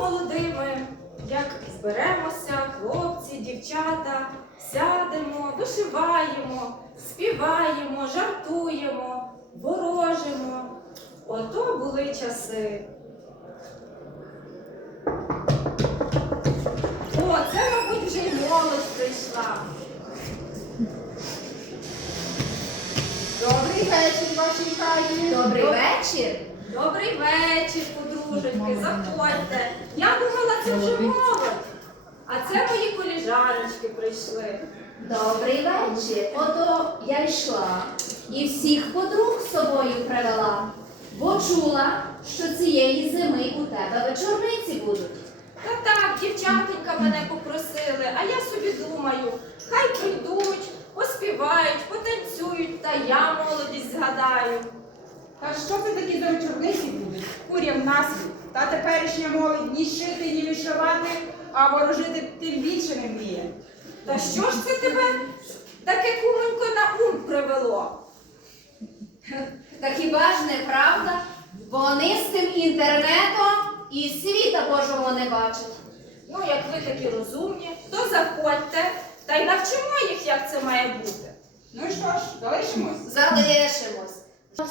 молодими, як зберемося, хлопці, дівчата, сядемо, вишиваємо, співаємо, жартуємо, ворожимо. Ото були часи. О, це, мабуть, вже й молодь прийшла. Добрий вечір вашій хаті. Добрий вечір. Добрий вечір, подруженьки, заходьте. Я думала, це вже молодь. А це мої коліжаночки прийшли. Добрий вечір. Ото я йшла і всіх подруг з собою привела, бо чула, що цієї зими у тебе вечорниці будуть. Та так, дівчатонька мене попросили, а я собі думаю, хай прийдуть, поспівають, потанцюють, та я молодість згадаю. Та що це такі за вечорниці будуть? Курям наслід. Та теперішня молодь ні шити, ні вишивати, а ворожити тим більше не вміє. Та що ж це тебе таке куменько на ум привело? Та хіба ж не правда? Вони з тим інтернетом і світа Божого не бачать. Ну, як ви такі розумні, то заходьте та й навчимо їх, як це має бути. Ну і що ж, залишимось? Залишимось.